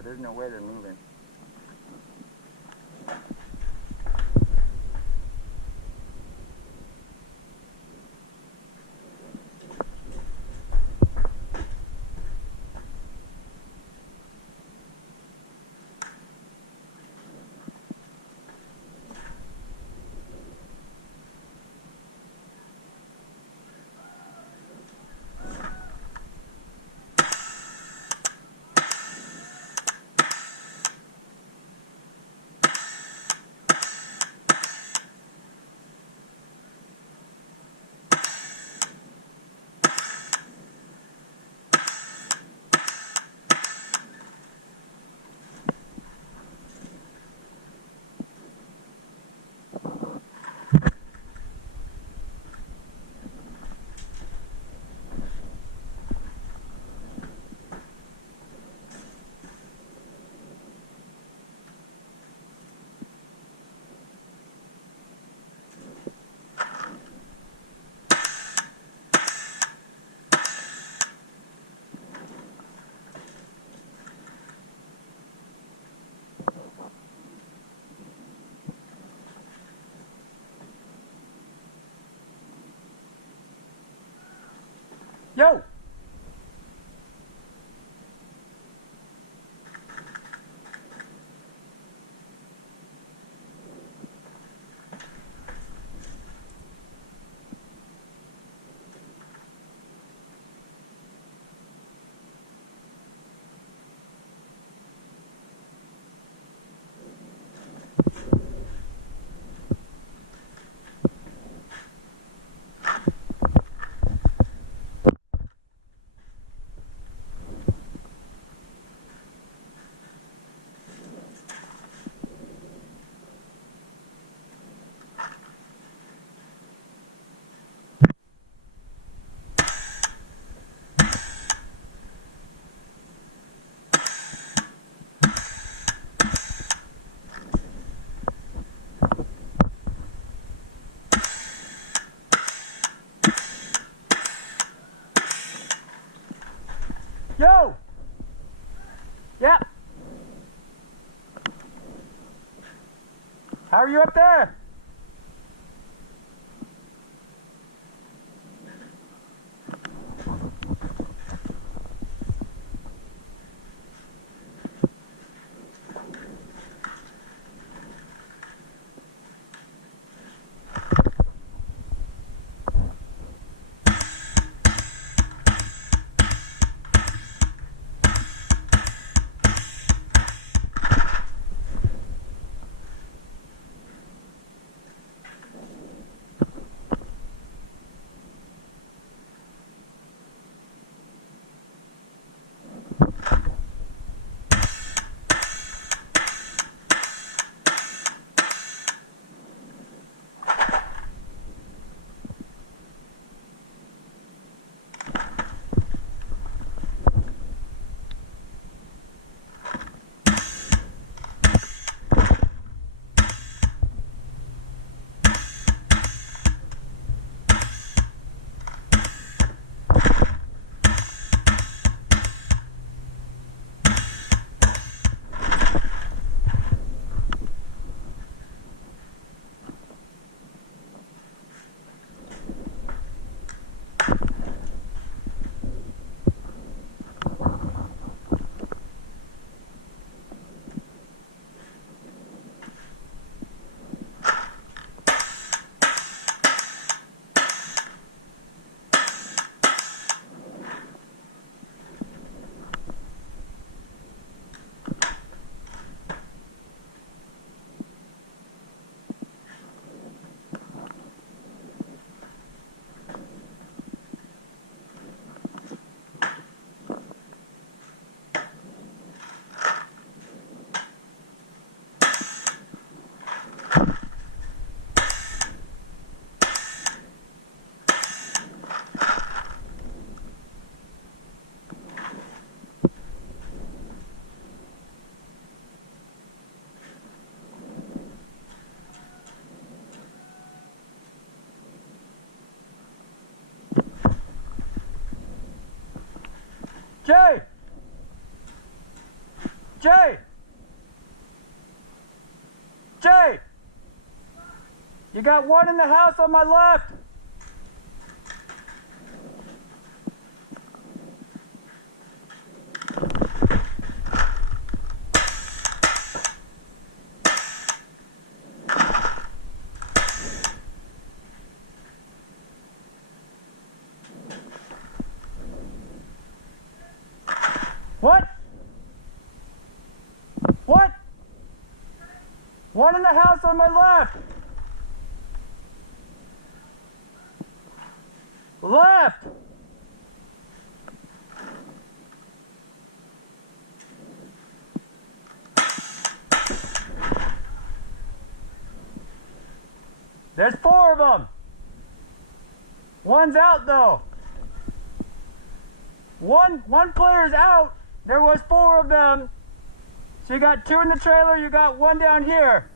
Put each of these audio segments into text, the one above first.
Yeah, there's no way they're moving. Yo! Yo! Yeah. How are you up there? Jay! Jay! Jay! You got one in the house on my left. What? What? One in the house on my left. Left. There's 4 of them. One's out though. One player's out. There was 4 of them. So you got 2 in the trailer, you got 1 down here.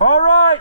All right.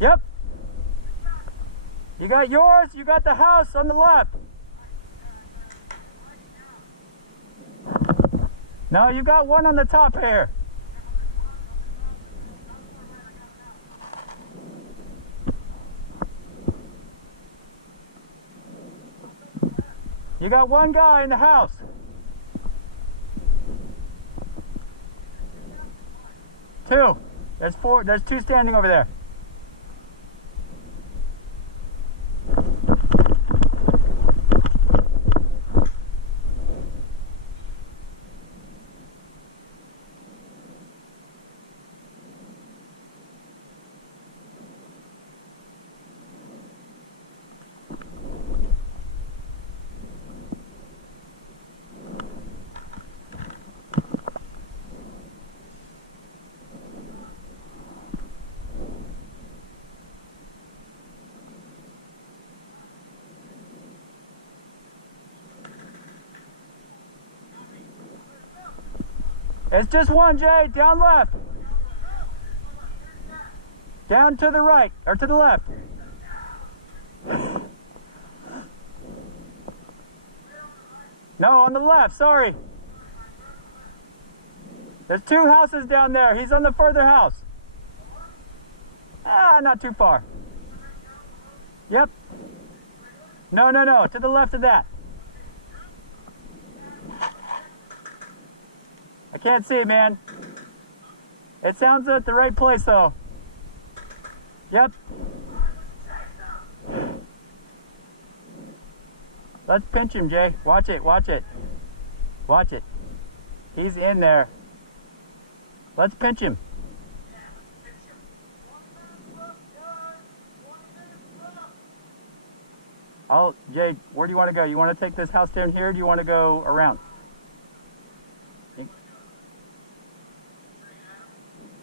Yep. You got yours, you got the house on the left. No, you got one on the top here. You got one guy in the house. Two. There's 4. There's 2 standing over there. It's just one, Jay. Down left. Down to the right, or to the left. No, on the left, sorry. There's 2 houses down there. He's on the further house. Ah, not too far. Yep. No, to the left of that. I can't see, man. It sounds at the right place, though. Yep. Let's pinch him, Jay. Watch it, watch it. Watch it. He's in there. Let's pinch him. Jay, where do you want to go? You want to take this house down here, or do you want to go around?